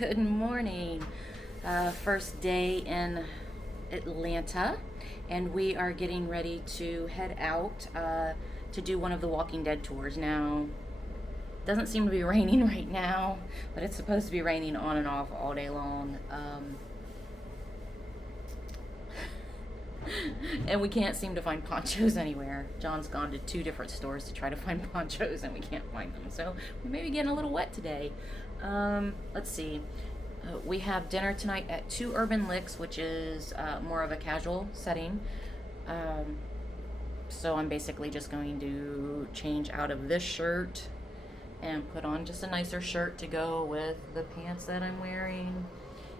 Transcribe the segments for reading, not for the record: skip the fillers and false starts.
Good morning. First day in Atlanta, and we are getting ready to head out to do one of the Walking Dead tours. Now, it doesn't seem to be raining right now, but it's supposed to be raining on and off all day long. And we can't seem to find ponchos anywhere. John's gone to 2 different stores to try to find ponchos, and we can't find them. So we may be getting a little wet today. Let's see. We have dinner tonight at 2 Urban Licks, which is more of a casual setting. So I'm basically just going to change out of this shirt and put on just a nicer shirt to go with the pants that I'm wearing.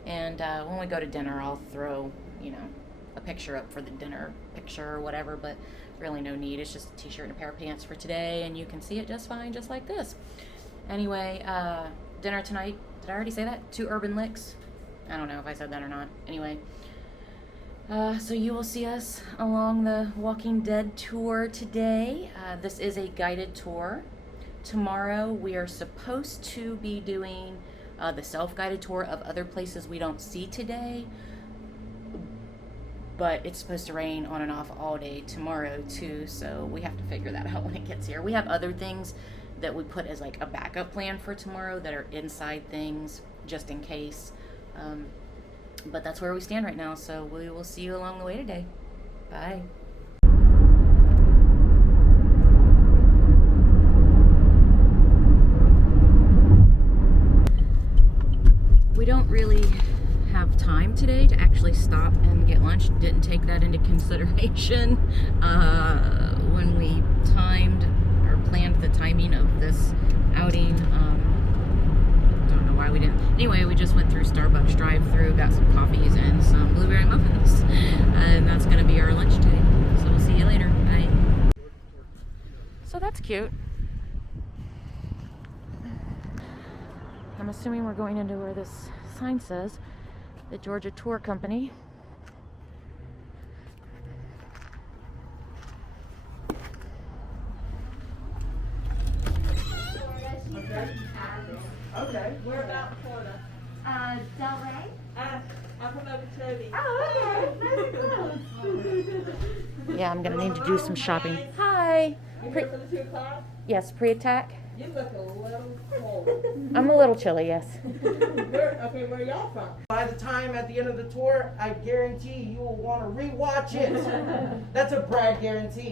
And when we go to dinner, I'll throw, a picture up for the dinner picture or whatever, but really no need. It's just a t-shirt and a pair of pants for today, and you can see it just fine, just like this. Anyway, dinner tonight. Did I already say that? 2 Urban Licks? I don't know if I said that or not. Anyway, so you will see us along the Walking Dead tour today. This is a guided tour. Tomorrow we are supposed to be doing the self-guided tour of other places we don't see today, but it's supposed to rain on and off all day tomorrow too, so we have to figure that out when it gets here. We have other things that we put as like a backup plan for tomorrow that are inside things just in case, but that's where we stand right now. So we will see you along the way today. Bye. We don't really have time today to actually stop and get lunch. Didn't take that into consideration when we timed or planned the timing of this outing. Don't know why we didn't. Anyway, we just went through Starbucks drive-through, got some coffees and some blueberry muffins, and that's going to be our lunch today. So we'll see you later. Bye. So that's cute. I'm assuming we're going into where this sign says the Georgia Tour Company. Okay. Where about Florida? Delray. I'm from Okeechobee. Oh, okay. Very close. Yeah, I'm gonna need to do some shopping. Hi. You here for the 2 o'clock? Yes, pre-attack. You look a little cold. I'm a little chilly, yes. Where are y'all from? By the time at the end of the tour, I guarantee you will want to rewatch it. That's a brag guarantee.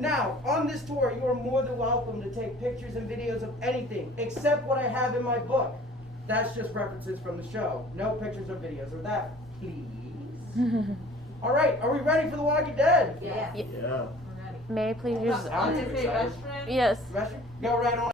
Now, on this tour, you are more than welcome to take pictures and videos of anything, except what I have in my book. That's just references from the show. No pictures or videos of that, please. All right, are we ready for The Walking Dead? Yeah. Yeah. May I please use... I'm excited. Yes. Restroom? Go right on.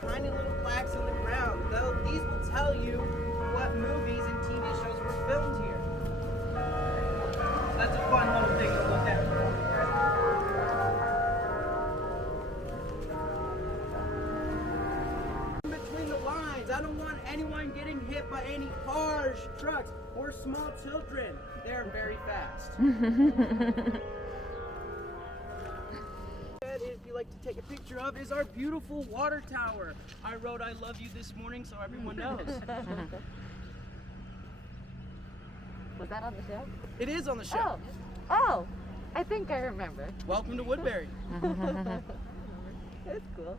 Tiny little plaques on the ground, though these will tell you what movies and TV shows were filmed here. So that's a fun little thing to look at. Between the lines, I don't want anyone getting hit by any cars, trucks, or small children. They're very fast. If you like to take a picture of is our beautiful water tower. I wrote I love you this morning so everyone knows. Was that on the show? It is on the show. Oh, I think I remember. Welcome to Woodbury. That's cool.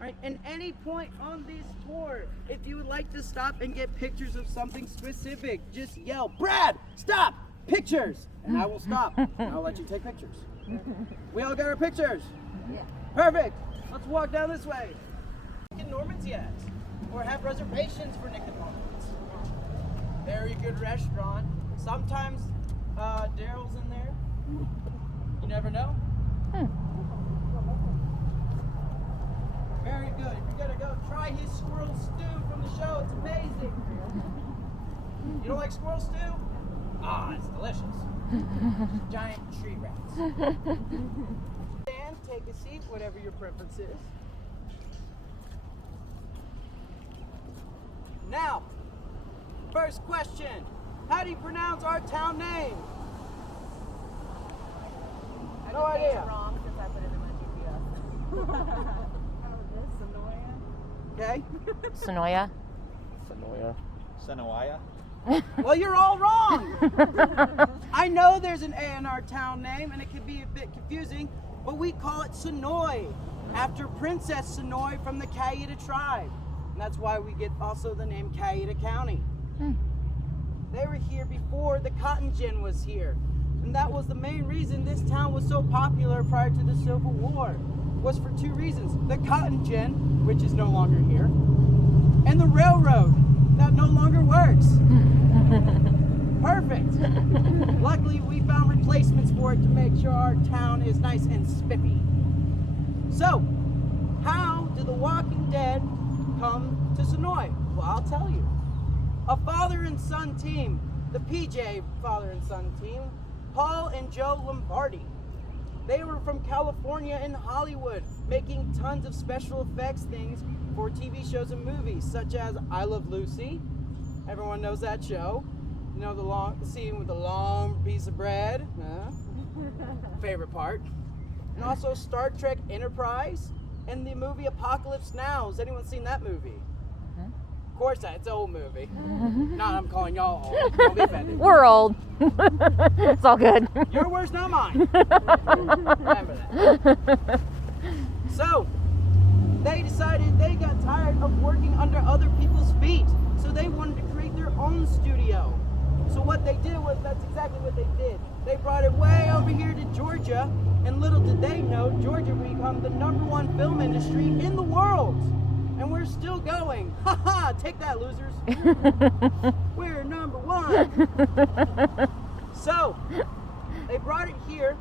All right, and any point on this tour, if you would like to stop and get pictures of something specific, just yell, "Brad, stop! Pictures!" And I will stop. And I'll let you take pictures. We all got our pictures? Yeah. Perfect. Let's walk down this way. Nick and Norman's yet? Or have reservations for Nick and Norman's? Very good restaurant. Sometimes Daryl's in there. You never know. Very good. If you're gonna go try his squirrel stew from the show, it's amazing. You don't like squirrel stew? Ah, it's delicious. Giant tree rats. And take a seat, whatever your preference is. Now, First question. How do you pronounce our town name? No idea. Wrong since I put it in my GPS. Okay. Sonoya. Sanoia. Well, you're all wrong. I know there's an A in our town name, and it can be a bit confusing, but we call it Sonoy, after Princess Sonoy from the Cayuga tribe. And that's why we get also the name Cayuga County. They were here before the cotton gin was here. And that was the main reason this town was so popular prior to the Civil War, was for two reasons. The cotton gin, which is no longer here, and the railroad that no longer works. Perfect. Luckily, we found replacements for it to make sure our town is nice and spiffy. So, how did the Walking Dead come to Sonoy? Well, I'll tell you. A father and son team, the PJ father and son team, Paul and Joe Lombardi. They were from California and Hollywood, making tons of special effects things for TV shows and movies, such as I Love Lucy. Everyone knows that show. You know the scene with the long piece of bread. Favorite part. And also Star Trek Enterprise and the movie Apocalypse Now. Has anyone seen that movie? Of course, it's an old movie. Not I'm calling y'all old. Don't be offended. We're old. It's all good. Your words, not mine. Remember that. So, they decided they got tired of working under other people's feet. So they wanted to create their own studio. So what they did was, that's exactly what they did. They brought it way over here to Georgia. And little did they know, Georgia would become the #1 film industry in the world. And we're still going. Ha ha, take that, losers. We're #1. So, they brought it here.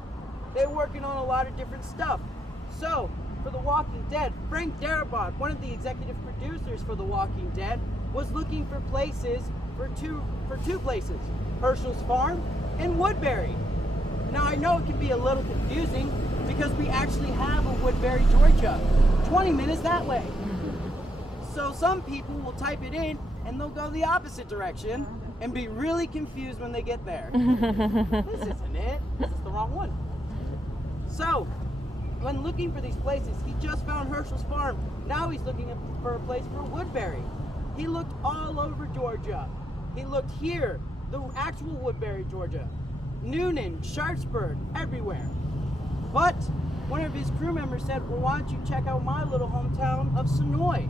They're working on a lot of different stuff. So, for The Walking Dead, Frank Darabont, one of the executive producers for The Walking Dead, was looking for places for two places, Herschel's Farm and Woodbury. Now, I know it can be a little confusing because we actually have a Woodbury, Georgia, 20 minutes that way. So some people will type it in and they'll go the opposite direction and be really confused when they get there. This isn't it. This is the wrong one. So, when looking for these places, he just found Herschel's Farm. Now he's looking for a place for Woodbury. He looked all over Georgia. He looked here, the actual Woodbury, Georgia. Noonan, Sharpsburg, everywhere. But one of his crew members said, well, why don't you check out my little hometown of Sonoy?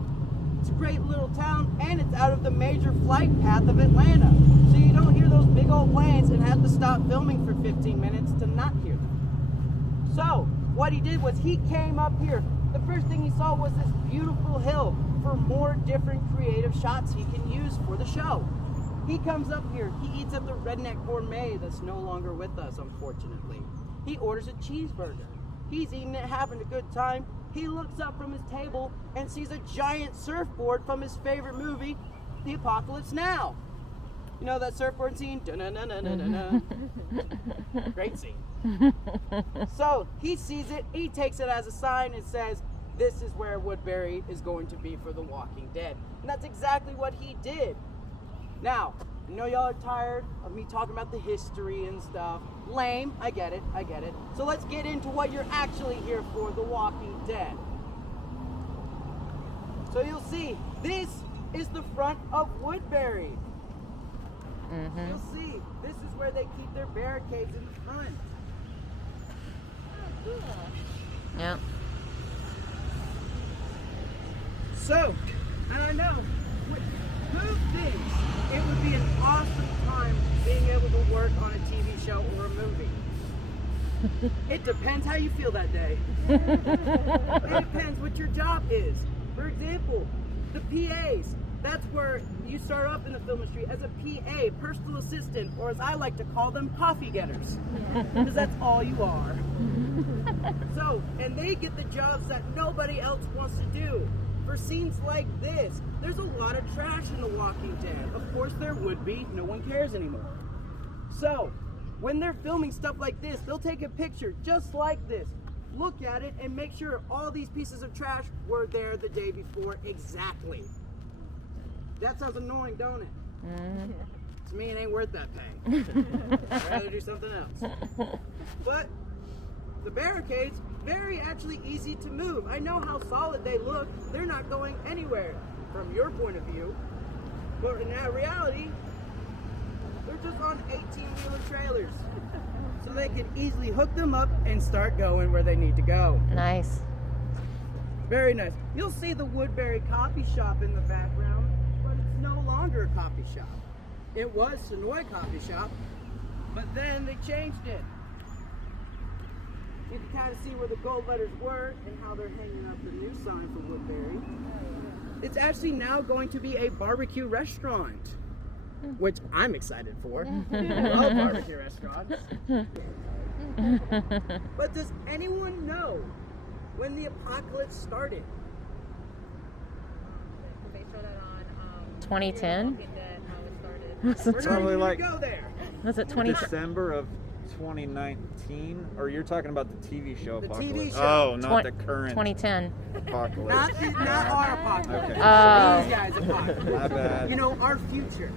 It's a great little town, and it's out of the major flight path of Atlanta. So you don't hear those big old planes and have to stop filming for 15 minutes to not hear them. So, what he did was he came up here. The first thing he saw was this beautiful hill for more different creative shots he can use for the show. He comes up here, he eats at the Redneck Gourmet that's no longer with us, unfortunately. He orders a cheeseburger. He's eating it, having a good time. He looks up from his table and sees a giant surfboard from his favorite movie, The Apocalypse Now. You know that surfboard scene? Da-na-na-na-na-na-na. Great scene. So he sees it, he takes it as a sign and says, this is where Woodbury is going to be for The Walking Dead. And that's exactly what he did. Now, I know y'all are tired of me talking about the history and stuff. Lame, I get it. So let's get into what you're actually here for, The Walking Dead. So you'll see, this is the front of Woodbury. You'll see, this is where they keep their barricades in the front. Oh, cool. Yep. So, and I know, who thinks it would be an awesome time being able to work on a TV show or a movie? It depends how you feel that day. It depends what your job is. For example, the PAs. That's where you start off in the film industry as a PA, personal assistant, or as I like to call them, coffee getters. Because that's all you are. So, and they get the jobs that nobody else wants to do. For scenes like this, there's a lot of trash in The Walking Dead. Of course there would be, no one cares anymore. So, when they're filming stuff like this, they'll take a picture just like this, look at it, and make sure all these pieces of trash were there the day before exactly. That sounds annoying, don't it? To me, it ain't worth that pay. I'd rather do something else. But the barricades, very actually easy to move. I know how solid they look. They're not going anywhere from your point of view. But in reality, they're just on 18-wheeler trailers. So they can easily hook them up and start going where they need to go. Nice. Very nice. You'll see the Woodbury coffee shop in the background, but it's no longer a coffee shop. It was Sonoy Coffee Shop, but then they changed it. You can kind of see where the gold letters were and how they're hanging up the new sign for Woodbury. It's actually now going to be a barbecue restaurant, which I'm excited for. I love barbecue restaurants. But does anyone know when the apocalypse started? They showed it on 2010? Walking Dead, how it started. Was it, We're not Probably even like- gonna go there. was it 20? December of 2019, or you're talking about the TV show The Apocalypse? TV show. Oh, not the current 2010. Apocalypse. Not our apocalypse. Okay. These guys' apocalypse. My bad. You know, our future.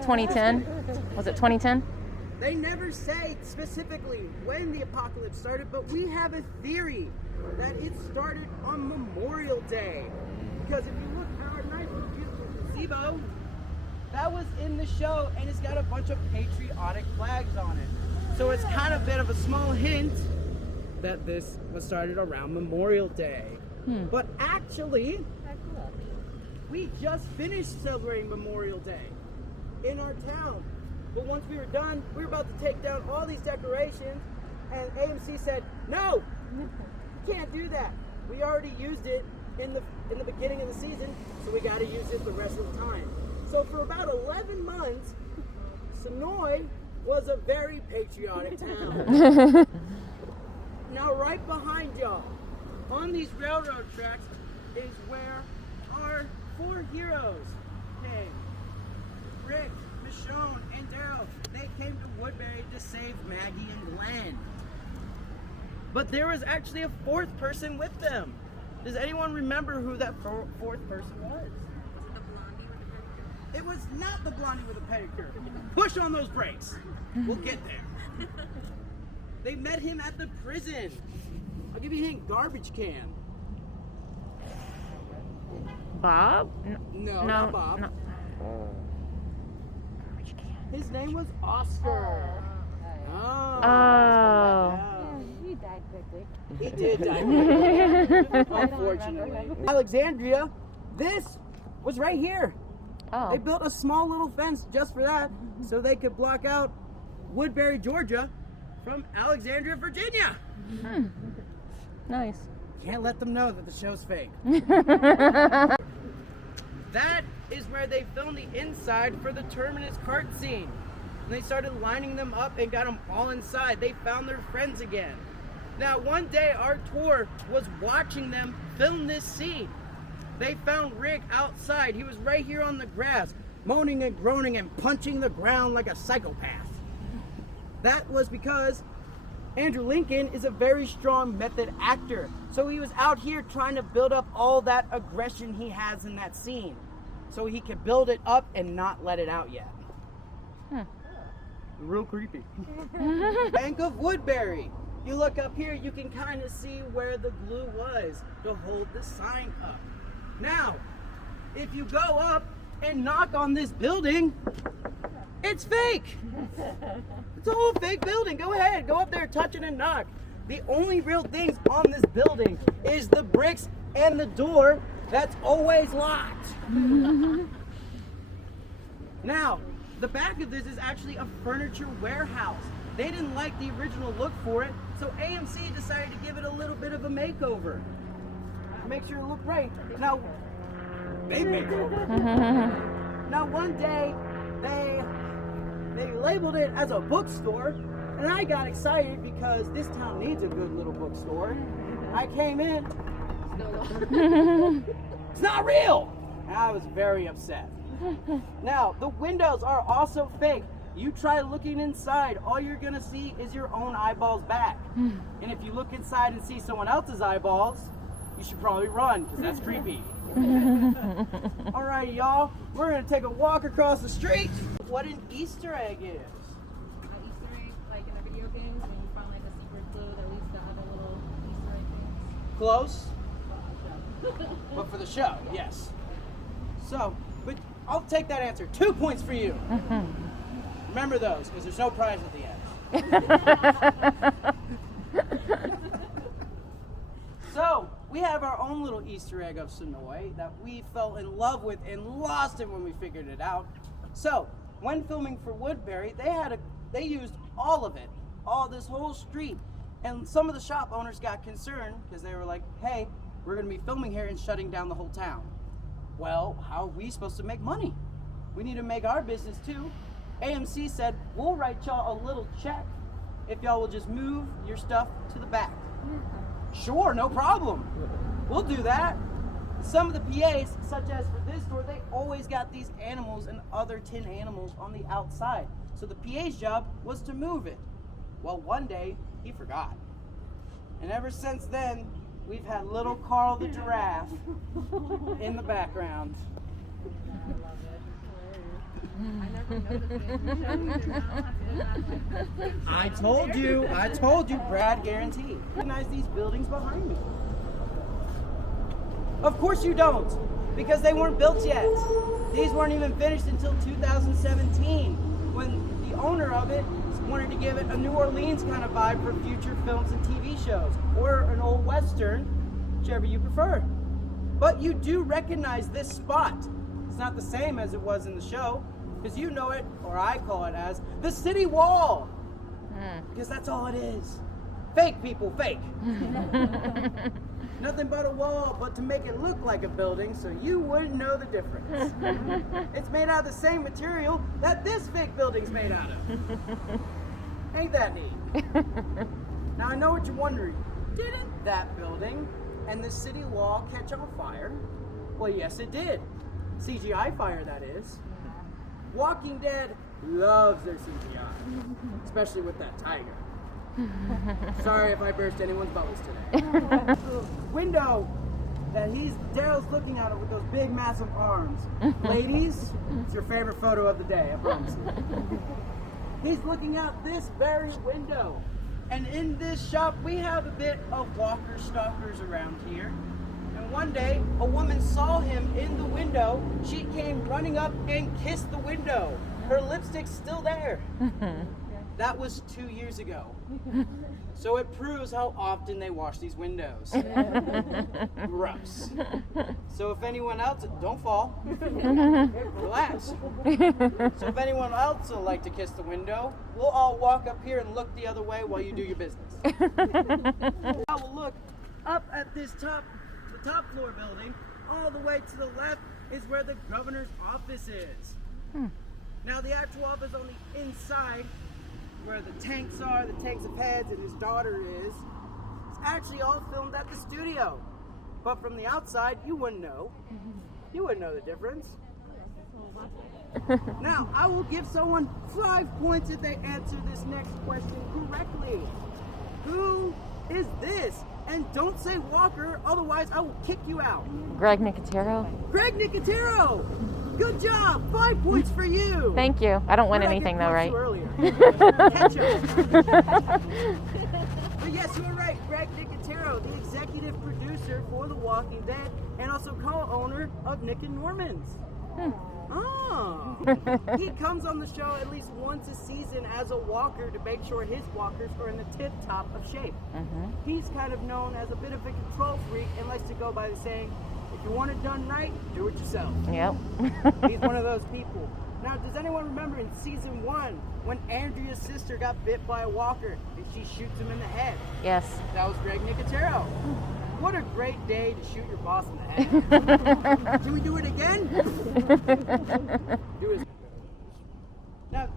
2010? Was it 2010? They never say specifically when the apocalypse started, but we have a theory that it started on Memorial Day. Because if you look at our nice little beautiful gazebo, that was in the show, and it's got a bunch of patriotic flags on it. So it's kind of a bit of a small hint that this was started around Memorial Day. But actually, we just finished celebrating Memorial Day in our town. But once we were done, we were about to take down all these decorations, and AMC said, no, you can't do that. We already used it in the beginning of the season, so we got to use it the rest of the time. So for about 11 months, Sonoy was a very patriotic town. Now right behind y'all, on these railroad tracks, is where our 4 heroes came. Rick, Michonne, and Daryl. They came to Woodbury to save Maggie and Glenn. But there was actually a 4th person with them. Does anyone remember who that 4th person was? It was not the blondie with a pedicure. Push on those brakes. We'll get there. They met him at the prison. I'll give you a hint, garbage can. Bob? No, not Bob. No. His name was Oscar. He died quickly. He did die. Unfortunately. Alexandria, this was right here. Oh. They built a small little fence just for that, so they could block out Woodbury, Georgia from Alexandria, Virginia. Nice. Can't let them know that the show's fake. That is where they filmed the inside for the Terminus cart scene. And they started lining them up and got them all inside. They found their friends again. Now, one day our tour was watching them film this scene. They found Rick outside. He was right here on the grass, moaning and groaning and punching the ground like a psychopath. That was because Andrew Lincoln is a very strong method actor. So he was out here trying to build up all that aggression he has in that scene, so he could build it up and not let it out yet. Real creepy. Bank of Woodbury. You look up here, you can kind of see where the glue was to hold the sign up. Now, if you go up and knock on this building, it's fake. It's a whole fake building. Go ahead, go up there, touch it and knock. The only real things on this building is the bricks and the door that's always locked. Now, the back of this is actually a furniture warehouse. They didn't like the original look for it, so AMC decided to give it a little bit of a makeover. Make sure it looked right. Now, they makeover. Now, one day, they labeled it as a bookstore, and I got excited because this town needs a good little bookstore. I came in, it's not real! And I was very upset. Now, the windows are also fake. You try looking inside, all you're gonna see is your own eyeballs back. And if you look inside and see someone else's eyeballs, you should probably run, because that's creepy. Alrighty, y'all. We're going to take a walk across the street. What an Easter egg is. Easter egg, like in the video games, when you find like a secret clue that leads to other little Easter egg things. Close. But for the show, yes. So, but I'll take that answer. 2 points for you. Remember those, because there's no prize at the end. So, we have our own little Easter egg of Sonoy that we fell in love with and lost it when we figured it out. So, when filming for Woodbury, they used all of it, this whole street. And some of the shop owners got concerned because they were like, hey, we're going to be filming here and shutting down the whole town. Well, how are we supposed to make money? We need to make our business too. AMC said, we'll write y'all a little check if y'all will just move your stuff to the back. Sure, no problem. We'll do that. Some of the PAs, such as for this store, they always got these animals and other tin animals on the outside. So the PA's job was to move it. Well, one day, he forgot. And ever since then, we've had little Carl the giraffe in the background. I never noticed it in the show either. I told you, Brad guaranteed. Recognize these buildings behind me. Of course you don't, because they weren't built yet. These weren't even finished until 2017, when the owner of it wanted to give it a New Orleans kind of vibe for future films and TV shows, or an old Western, whichever you prefer. But you do recognize this spot. It's not the same as it was in the show, because you know it, or I call it as, the city wall. Because that's all it is. Fake, people, fake. Nothing but a wall, but to make it look like a building so you wouldn't know the difference. It's made out of the same material that this fake building's made out of. Ain't that neat? Now I know what you're wondering. Didn't that building and the city wall catch on fire? Well, yes it did. CGI fire, that is. Walking Dead loves their CGI, especially with that tiger. Sorry if I burst anyone's bubbles today. Window that Daryl's looking at it with those big massive arms. Ladies, it's your favorite photo of the day, I promise you. He's looking out this very window. And in this shop, we have a bit of walker stalkers around here. And one day, a woman saw him in the window. She came running up and kissed the window. Her lipstick's still there. That was 2 years ago. So it proves how often they wash these windows. Gross. So if anyone else, don't fall. Relax. So if anyone else would like to kiss the window, we'll all walk up here and look the other way while you do your business. I will look up at the top floor building. All the way to the left is where the governor's office is. Now the actual office on the inside, where the tanks are, the tanks of heads, and his daughter is, it's actually all filmed at the studio. But from the outside, you wouldn't know. You wouldn't know the difference. Now, I will give someone 5 points if they answer this next question correctly. Who is this? And don't say Walker, otherwise I will kick you out. Greg Nicotero. Greg Nicotero! Good job! 5 points for you! Thank you. I don't win Where did I anything get though, points right? to earlier? Catch up. But yes, you were right. Greg Nicotero, the executive producer for The Walking Dead and also co-owner of Nick and Norman's. Oh. He comes on the show at least once a season as a walker to make sure his walkers are in the tip top of shape. He's kind of known as a bit of a control freak and likes to go by the saying, if you want it done right, do it yourself. Yep. He's one of those people. Now, does anyone remember in season 1 when Andrea's sister got bit by a walker and she shoots him in the head? Yes. That was Greg Nicotero. What a great day to shoot your boss in the head. Should we do it again? Do it. Now,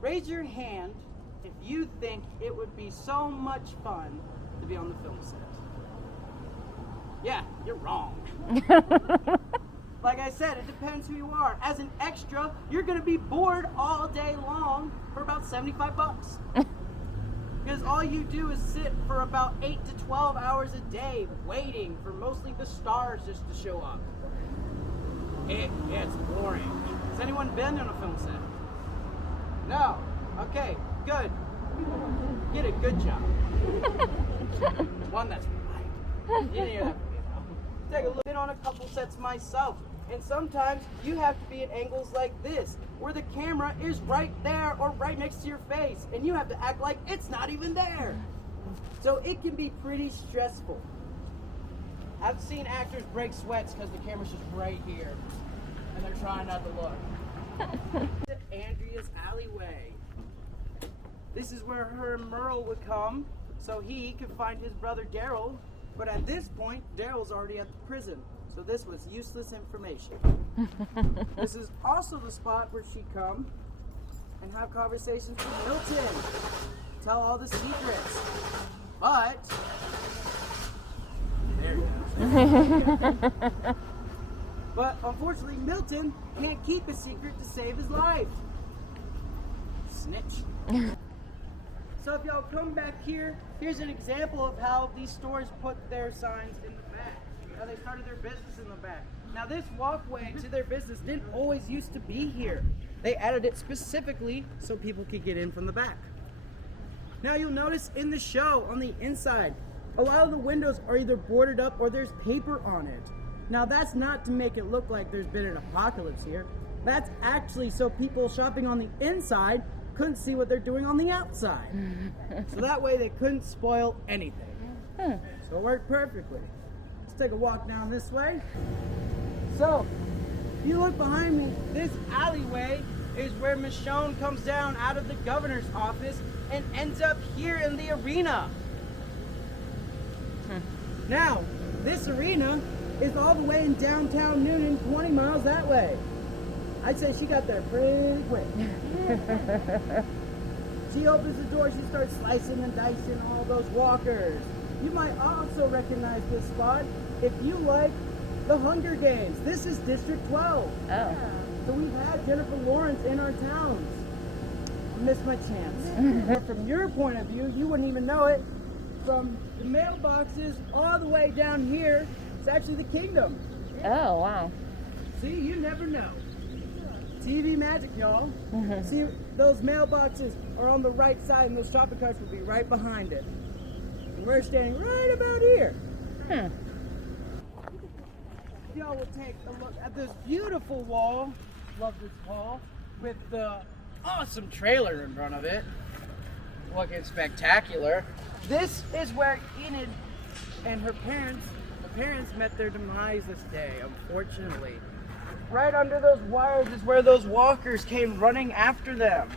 raise your hand if you think it would be so much fun to be on the film set. Yeah, you're wrong. Like I said, it depends who you are. As an extra, you're going to be bored all day long for about $75. Because all you do is sit for about 8 to 12 hours a day waiting for mostly the stars just to show up. It's boring. Has anyone been on a film set? No. Okay, good. Get a good job. One that's right. You didn't hear that from me, though. Take a look. I've been on a couple sets myself, and sometimes you have to be at angles like this, where the camera is right there or right next to your face, and you have to act like it's not even there. So it can be pretty stressful. I've seen actors break sweats because the camera's just right here, and they're trying not to look. Andrea's alleyway. This is where her and Merle would come, so he could find his brother Daryl. But at this point, Daryl's already at the prison, so this was useless information. This is also the spot where she'd come and have conversations with Milton, tell all the secrets. But there you go. But unfortunately, Milton can't keep a secret to save his life. Snitch. So if y'all come back here, here's an example of how these stores put their signs in the back. How they started their business in the back. Now this walkway to their business didn't always used to be here. They added it specifically so people could get in from the back. Now you'll notice in the show on the inside, a lot of the windows are either boarded up or there's paper on it. Now that's not to make it look like there's been an apocalypse here. That's actually so people shopping on the inside couldn't see what they're doing on the outside. So that way they couldn't spoil anything. So it worked perfectly. Let's take a walk down this way. So, if you look behind me, this alleyway is where Michonne comes down out of the governor's office and ends up here in the arena. Now, this arena is all the way in downtown Noonan, 20 miles that way. I'd say she got there pretty quick. She opens the door, she starts slicing and dicing all those walkers. You might also recognize this spot if you like the Hunger Games. This is District 12. Oh. So we've had Jennifer Lawrence in our towns. I missed my chance. From your point of view, you wouldn't even know it. From the mailboxes all the way down here, it's actually the Kingdom. Oh, wow. See, you never know. TV magic, y'all. See, those mailboxes are on the right side, and those shopping carts will be right behind it. And we're standing right about here. Y'all will take a look at this beautiful wall. Love this wall with the awesome trailer in front of it. Looking spectacular. This is where Enid and her parents met their demise this day, unfortunately. Right under those wires is where those walkers came running after them.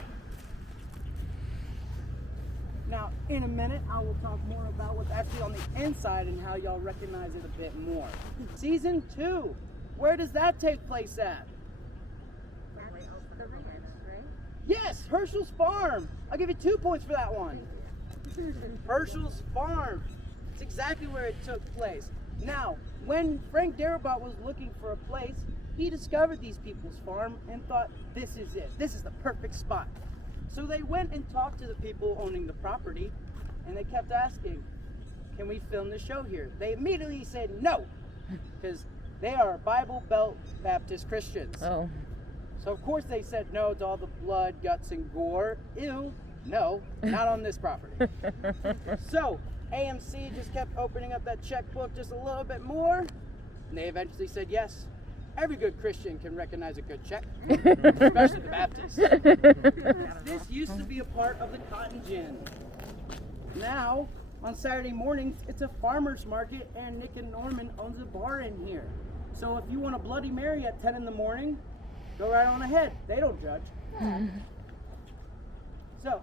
Now, in a minute, I will talk more about what's actually on the inside and how y'all recognize it a bit more. Season 2, where does that take place at? The ranch, right? Yes, Herschel's Farm. I'll give you 2 points for that one. Herschel's Farm. It's exactly where it took place. Now, when Frank Darabont was looking for a place, he discovered these people's farm and thought, this is it. This is the perfect spot. So they went and talked to the people owning the property, and they kept asking, can we film the show here? They immediately said no, because they are Bible Belt Baptist Christians. Oh. So of course they said no to all the blood, guts, and gore. Ew, no, not on this property. So AMC just kept opening up that checkbook just a little bit more, and they eventually said yes. Every good Christian can recognize a good check, especially the Baptists. This used to be a part of the Cotton Gin. Now, on Saturday mornings, it's a farmer's market, and Nick and Norman owns a bar in here. So if you want a Bloody Mary at 10 in the morning, go right on ahead. They don't judge. So,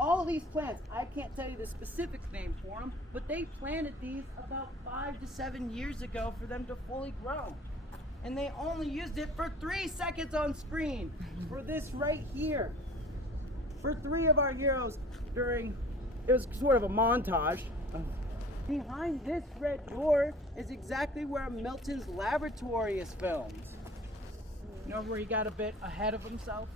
all of these plants, I can't tell you the specific name for them, but they planted these about 5 to 7 years ago for them to fully grow. And they only used it for 3 seconds on screen for this right here. For 3 of our heroes it was sort of a montage. Behind this red door is exactly where Milton's laboratory is filmed. You know where he got a bit ahead of himself?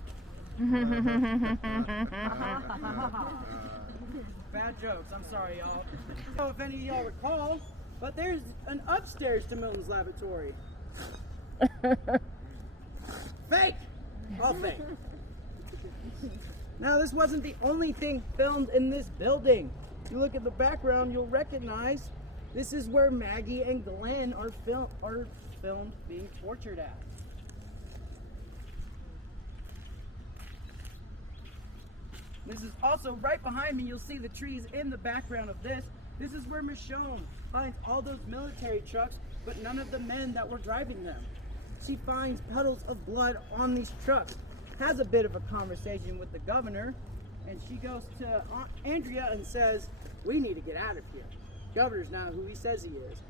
bad jokes. I'm sorry, y'all. I don't know if any of y'all recall, but there's an upstairs to Milton's laboratory. Fake! All fake. Now, this wasn't the only thing filmed in this building. If you look at the background, you'll recognize this is where Maggie and Glenn are filmed being tortured at. This is also right behind me. You'll see the trees in the background of this. This is where Michonne finds all those military trucks, but none of the men that were driving them. She finds puddles of blood on these trucks, has a bit of a conversation with the governor, and she goes to Aunt Andrea and says, we need to get out of here. Governor's not who he says he is.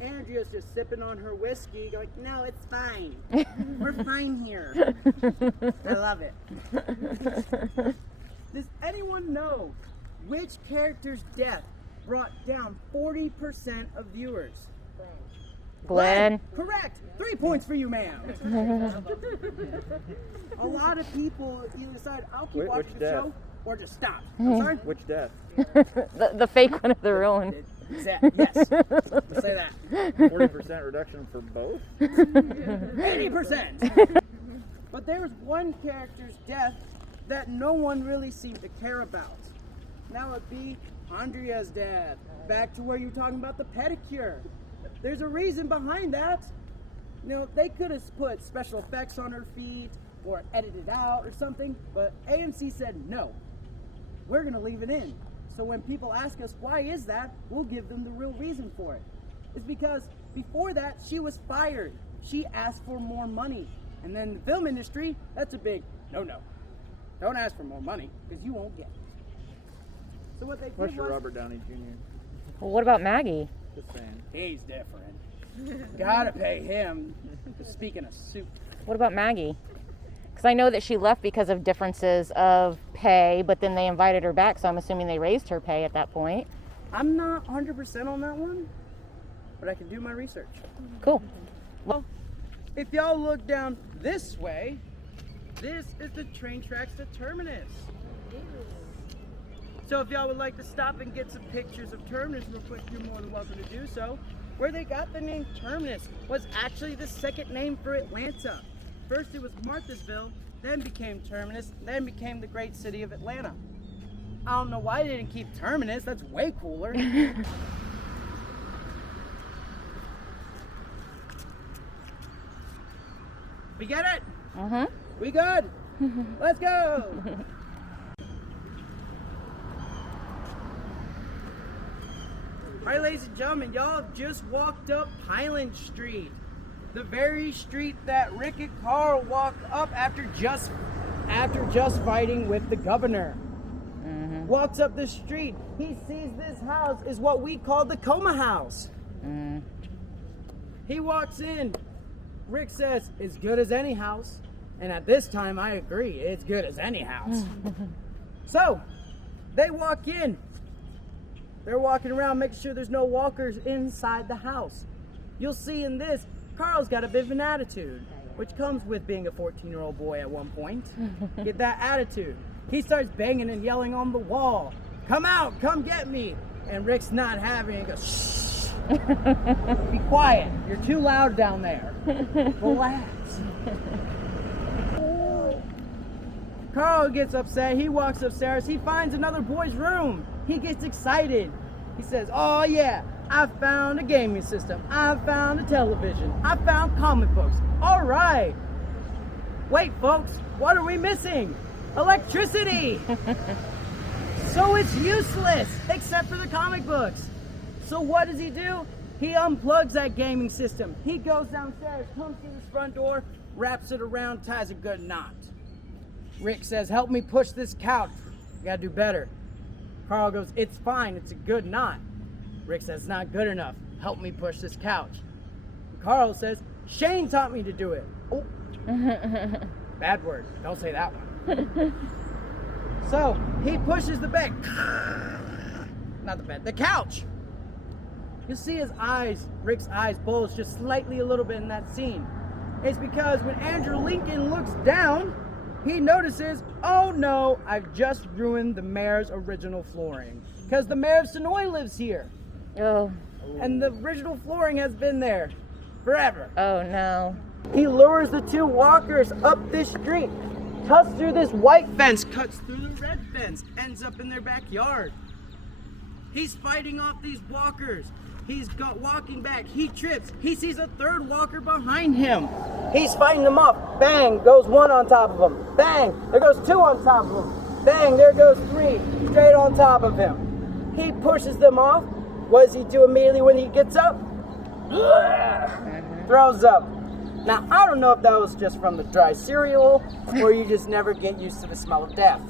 And Andrea's just sipping on her whiskey, going, no, it's fine. We're fine here. I love it. Does anyone know which character's death brought down 40% of viewers? Glenn. Correct. 3 points for you, ma'am. A lot of people either decide, I'll keep watching the show, or just stop. I'm sorry? Which death? the fake one or the real one? Yes. Let's say that. 40% reduction for both? 80%. But there was one character's death that no one really seemed to care about. That would be Andrea's death. Back to where you were talking about the pedicure. There's a reason behind that. You know, they could have put special effects on her feet or edited out or something, but AMC said no. We're gonna leave it in. So when people ask us why is that, we'll give them the real reason for it. It's because before that, she was fired. She asked for more money. And then the film industry, that's a big no. Don't ask for more money, because you won't get it. So what they did Unless you're was, Robert Downey Jr. Well, what about Maggie? Just saying. he's different. Gotta pay him. Speaking of soup. What about Maggie? Because I know that she left because of differences of pay, but then they invited her back, so I'm assuming they raised her pay at that point. I'm not 100% on that one, but I can do my research. Cool. Well, if y'all look down this way, this is the train tracks to Terminus. So if y'all would like to stop and get some pictures of Terminus real quick, you're more than welcome to do so. Where they got the name Terminus was actually the second name for Atlanta. First it was Marthasville, then became Terminus, then became the great city of Atlanta. I don't know why they didn't keep Terminus, that's way cooler. We get it? Mm-hmm. We good? Let's go! Alright, ladies and gentlemen, y'all just walked up Highland Street. The very street that Rick and Carl walked up after just fighting with the governor. Mm-hmm. Walks up the street. He sees this house is what we call the coma house. Mm-hmm. He walks in. Rick says, it's good as any house. And at this time, I agree, it's good as any house. So, they walk in. They're walking around making sure there's no walkers inside the house. You'll see in this, Carl's got a bit of an attitude, which comes with being a 14-year-old boy at one point. Get that attitude. He starts banging and yelling on the wall. Come out, come get me. And Rick's not having it. He goes, shh. Be quiet. You're too loud down there. Relax. Carl gets upset. He walks upstairs. He finds another boy's room. He gets excited. He says, oh yeah, I found a gaming system. I found a television. I found comic books. All right. Wait, folks, what are we missing? Electricity. So it's useless, except for the comic books. So what does he do? He unplugs that gaming system. He goes downstairs, comes to his front door, wraps it around, ties a good knot. Rick says, help me push this couch. You gotta do better. Carl goes, it's fine, it's a good knot. Rick says, it's not good enough. Help me push this couch. And Carl says, Shane taught me to do it. Oh, bad word, don't say that one. So, he pushes the bed. Not the bed, the couch. You see his eyes, Rick's eyes bulge just slightly a little bit in that scene. It's because when Andrew Lincoln looks down, he notices, oh no, I've just ruined the mayor's original flooring. because the mayor of Sonoy lives here. Oh. And the original flooring has been there forever. Oh no. He lures the two walkers up this street, cuts through this white fence, cuts through the red fence, ends up in their backyard. He's fighting off these walkers. He's got walking back. He trips. He sees a third walker behind him. He's fighting them off. Bang, goes one on top of him. Bang, there goes two on top of him. Bang, there goes three, straight on top of him. He pushes them off. What does he do immediately when he gets up? Throws up. Now, I don't know if that was just from the dry cereal or you just never get used to the smell of death.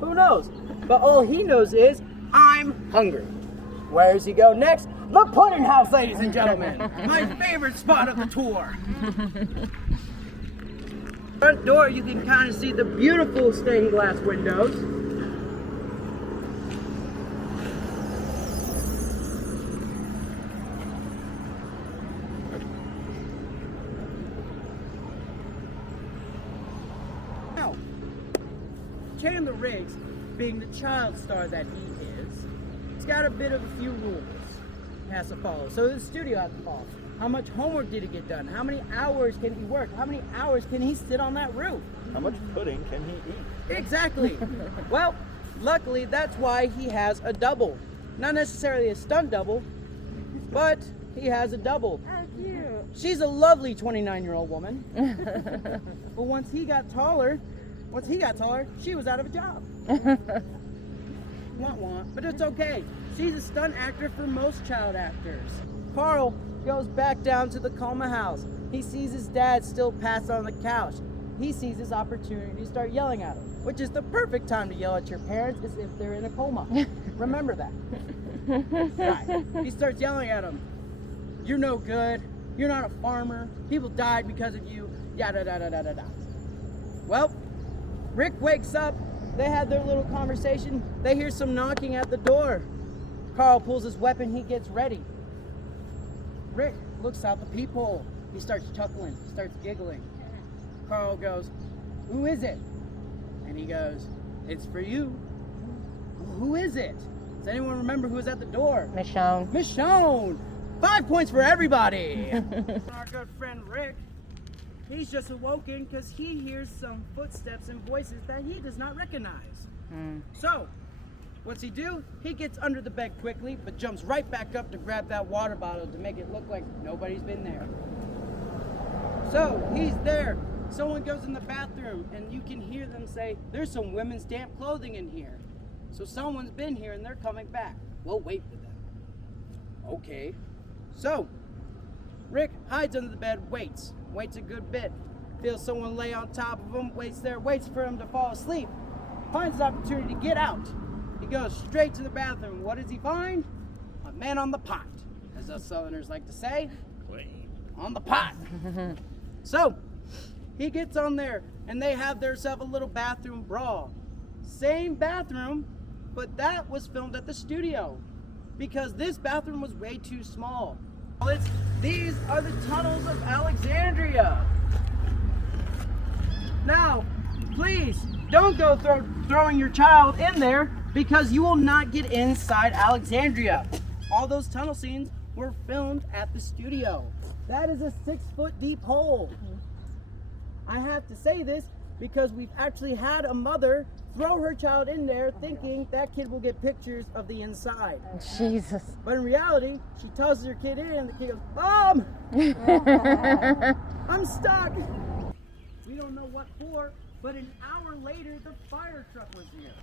Who knows? But all he knows is, I'm hungry. Where does he go next? The Pudding House, ladies and gentlemen. My favorite spot of the tour. Front door, you can kind of see the beautiful stained glass windows. Now, Chandler Riggs, being the child star that he is, he's got a bit of a few rules he has to follow. So the studio has to follow. How much homework did he get done? How many hours can he work? How many hours can he sit on that roof? How much pudding can he eat? Exactly. Well, luckily that's why he has a double. Not necessarily a stunt double, but he has a double. Oh, cute. She's a lovely 29-year-old woman. But once he got taller, she was out of a job. Wah-wah. But it's okay. She's a stunt actor for most child actors. Carl goes back down to the coma house. He sees his dad still passed on the couch. He sees his opportunity to start yelling at him, which is the perfect time to yell at your parents is if they're in a coma. Remember that. Right. He starts yelling at him. You're no good. You're not a farmer. People died because of you. Yada da da da da da. Well, Rick wakes up. They had their little conversation. They hear some knocking at the door. Carl pulls his weapon. He gets ready. Rick looks out the peephole. He starts chuckling. He starts giggling. Carl goes, "Who is it?" And he goes, "It's for you." "Who is it?" Does anyone remember who was at the door? Michonne. Michonne! 5 points for everybody! Our good friend Rick, he's just awoken because he hears some footsteps and voices that he does not recognize. So, what's he do? He gets under the bed quickly, but jumps right back up to grab that water bottle to make it look like nobody's been there. So, he's there. Someone goes in the bathroom, and you can hear them say, "There's some women's damp clothing in here." So someone's been here, and they're coming back. We'll wait for them. Okay. So, Rick hides under the bed, waits a good bit. Feels someone lay on top of him, waits there, waits for him to fall asleep. Finds an opportunity to get out. He goes straight to the bathroom. What does he find? A man on the pot, as us Southerners like to say. On the pot. So, he gets on there, and they have themselves a little bathroom brawl. Same bathroom, but that was filmed at the studio because this bathroom was way too small. These are the tunnels of Alexandria. Now, please don't go throwing your child in there because you will not get inside Alexandria. All those tunnel scenes were filmed at the studio. That is a 6-foot deep hole. I have to say this because we've actually had a mother throw her child in there thinking that kid will get pictures of the inside. Jesus. But in reality, she tosses her kid in and the kid goes, "Mom! I'm stuck!" We don't know what for, but an hour later, the fire truck was here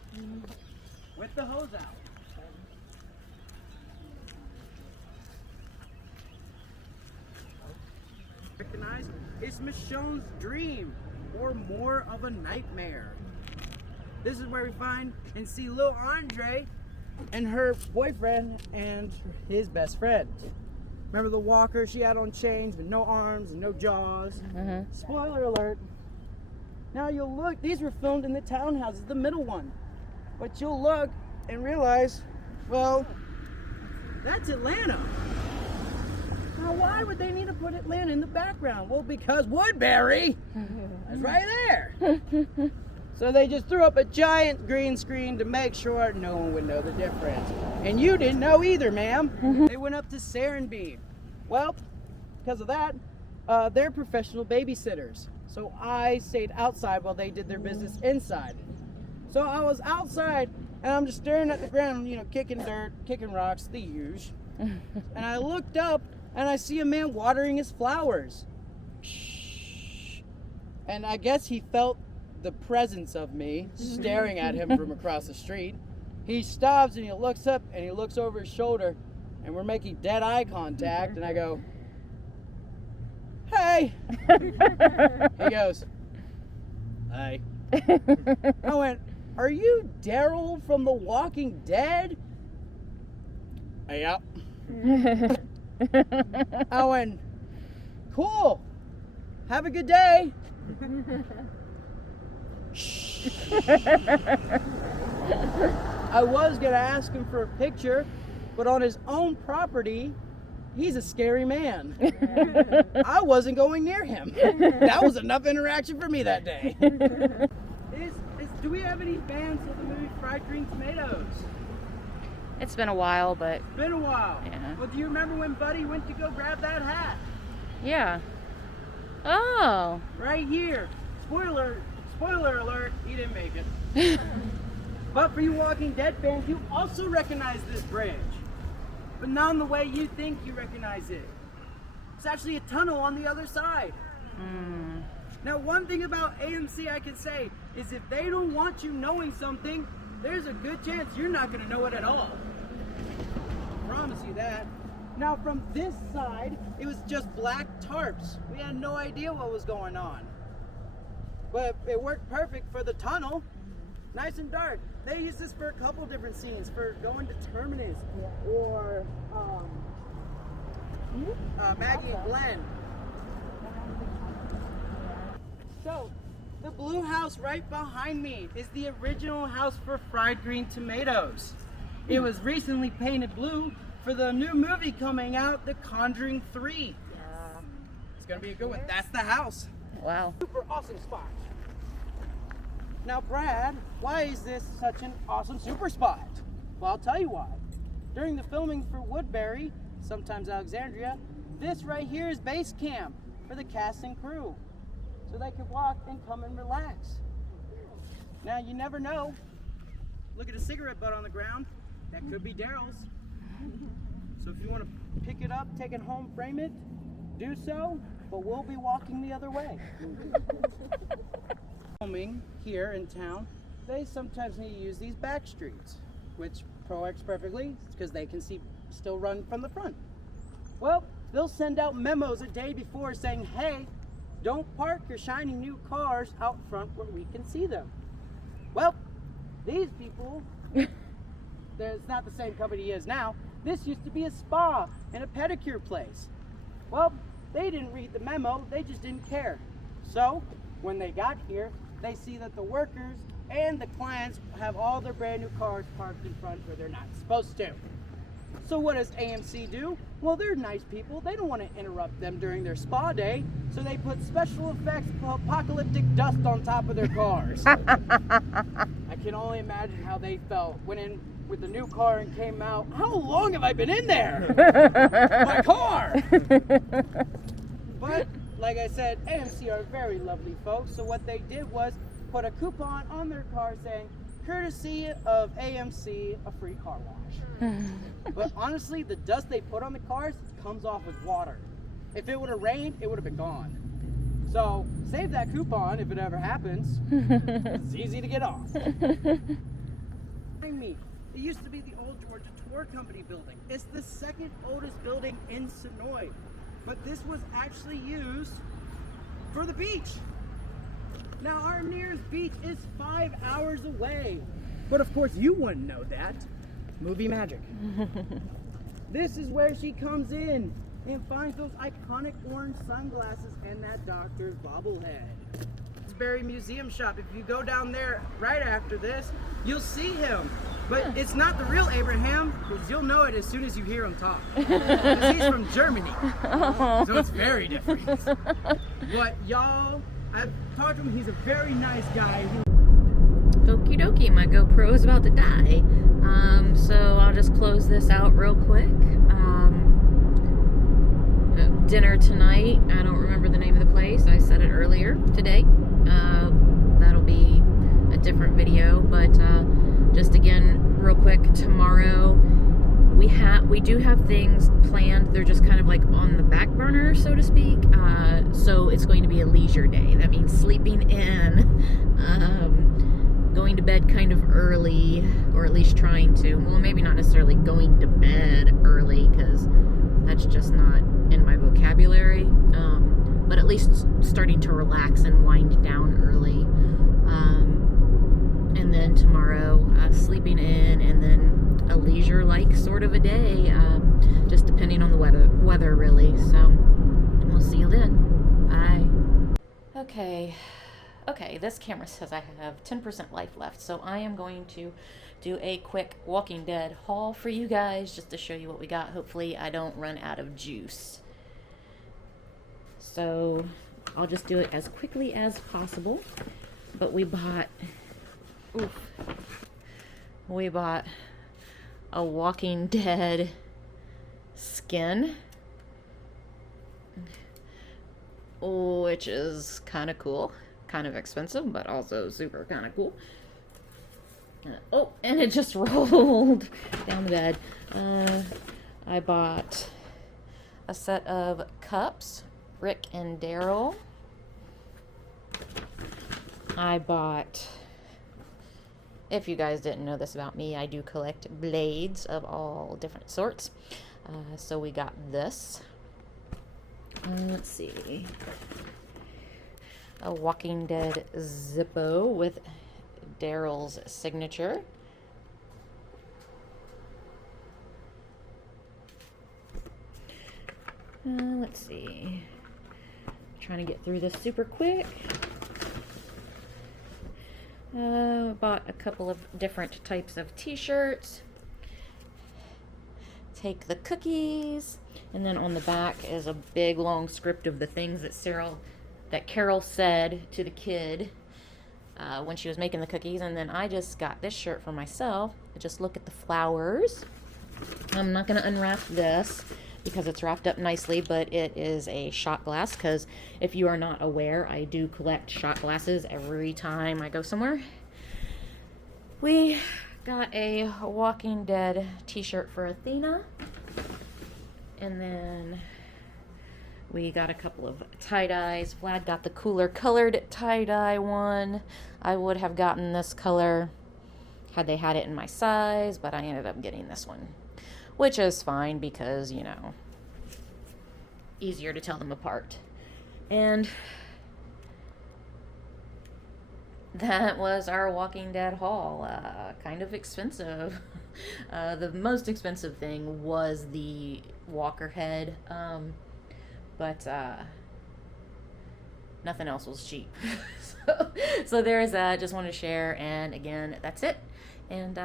with the hose out. Recognize it's Michonne's dream or more of a nightmare. This is where we find and see Lil Andre and her boyfriend and his best friend. Remember the walker she had on chains with no arms and no jaws? Spoiler alert. Now you'll look, these were filmed in the townhouses, the middle one. But you'll look and realize, well, that's Atlanta. Now, why would they need to put Atlanta in the background? Well, because Woodbury is right there. So they just threw up a giant green screen to make sure no one would know the difference. And you didn't know either, ma'am. They went up to Serenbe. Well, because of that, they're professional babysitters. So I stayed outside while they did their business inside. So I was outside and I'm just staring at the ground, you know, kicking dirt, kicking rocks, the usual. And I looked up and I see a man watering his flowers. And I guess he felt the presence of me staring at him from across the street. He stops and he looks up and he looks over his shoulder and we're making dead eye contact and I go, "Hey." He goes, "Hey." I went, "Are you Daryl from The Walking Dead?" "Yep." I went, "Cool. Have a good day." I was gonna ask him for a picture, but on his own property, he's a scary man. I wasn't going near him. That was enough interaction for me that day. Do we have any fans of the movie Fried Green Tomatoes? It's been a while, but It's been a while. Yeah. Well, do you remember when Buddy went to go grab that hat? yeah. Oh. Right here. Spoiler alert, he didn't make it. But for you Walking Dead fans, you also recognize this bridge. But not in the way you think you recognize it. It's actually a tunnel on the other side. Now, one thing about AMC I can say is if they don't want you knowing something, there's a good chance you're not going to know it at all. I promise you that. Now, from this side, it was just black tarps. We had no idea what was going on. But it worked perfect for the tunnel. Nice and dark. They use this for a couple different scenes, for going to Terminus or Maggie and Glenn. So, the blue house right behind me is the original house for Fried Green Tomatoes. It was recently painted blue for the new movie coming out, The Conjuring 3. It's gonna be a good one. That's the house. Wow. Super awesome spot. Now, Brad, why is this such an awesome super spot? Well, I'll tell you why. During the filming for Woodbury, sometimes Alexandria, this right here is base camp for the cast and crew. So they can walk and come and relax. Now, you never know. Look at a cigarette butt on the ground. That could be Daryl's. So if you want to pick it up, take it home, frame it, do so, but we'll be walking the other way. Filming here in town, they sometimes need to use these back streets, which works perfectly because they can still run from the front. Well, they'll send out memos a day before saying, "Hey, don't park your shiny new cars out front where we can see them." Well, these people, it's not the same company he is now. This used to be a spa and a pedicure place. Well, they didn't read the memo, they just didn't care. So, when they got here, they see that the workers and the clients have all their brand new cars parked in front where they're not supposed to. So what does AMC do? Well, they're nice people. They don't want to interrupt them during their spa day, so they put special effects apocalyptic dust on top of their cars. I can only imagine how they felt. Went in with the new car and came out. How long have I been in there? My car! But, like I said, AMC are very lovely folks, so what they did was put a coupon on their car saying, "Courtesy of AMC, a free car wash." But honestly, the dust they put on the cars comes off with water. If it would have rained, it would have been gone. So save that coupon if it ever happens. It's easy to get off. Behind me, it used to be the old Georgia Tour Company building. It's the second oldest building in Sonoy. But this was actually used for the beach. Now, our nearest beach is 5 hours away. But of course, you wouldn't know that. Movie magic. This is where she comes in and finds those iconic orange sunglasses and that doctor's bobblehead. Woodbury Museum shop. If you go down there right after this, you'll see him. But it's not the real Abraham, because you'll know it as soon as you hear him talk. Because he's from Germany. So it's very different. But y'all, I've talked to him. He's a very nice guy. Okie dokie, my GoPro is about to die. So I'll just close this out real quick. Dinner tonight. I don't remember the name of the place. I said it earlier today. That'll be a different video, but just again, real quick, tomorrow we do have things planned. They're just kind of like on the back burner, so to speak. So it's going to be a leisure day. That means sleeping in, going to bed kind of early, or at least trying to. Well, maybe not necessarily going to bed early, because that's just not in my vocabulary. But at least starting to relax and wind down early. And then tomorrow, sleeping in, and then a leisure-like sort of a day, just depending on the weather really. So we'll see you then. Bye. Okay, this camera says I have 10% life left, so I am going to do a quick Walking Dead haul for you guys, just to show you what we got. Hopefully I don't run out of juice. So I'll just do it as quickly as possible. But we bought a Walking Dead skin, which is kind of cool, kind of expensive, but also super kind of cool. Oh, and it just rolled down the bed. I bought a set of cups, Rick and Daryl. I bought, if you guys didn't know this about me, I do collect blades of all different sorts. So we got this. Let's see. A Walking Dead Zippo with Daryl's signature. Let's see. Trying to get through this super quick. Bought a couple of different types of t-shirts. Take the cookies, and then on the back is a big long script of the things that Carol said to the kid when she was making the cookies. And then I just got this shirt for myself. Just look at the flowers. I'm not going to unwrap this because it's wrapped up nicely, but it is a shot glass, because if you are not aware, I do collect shot glasses every time I go somewhere. We got a Walking Dead t-shirt for Athena, and then we got a couple of tie-dyes. Vlad got the cooler colored tie-dye one. I would have gotten this color had they had it in my size, but I ended up getting this one, which is fine because, you know, easier to tell them apart. And that was our Walking Dead haul. Kind of expensive. The most expensive thing was the walker head, but nothing else was cheap. So there's that. Just wanted to share, and again, that's it. And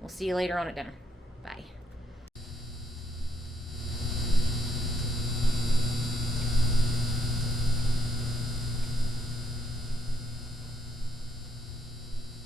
we'll see you later on at dinner. Bye.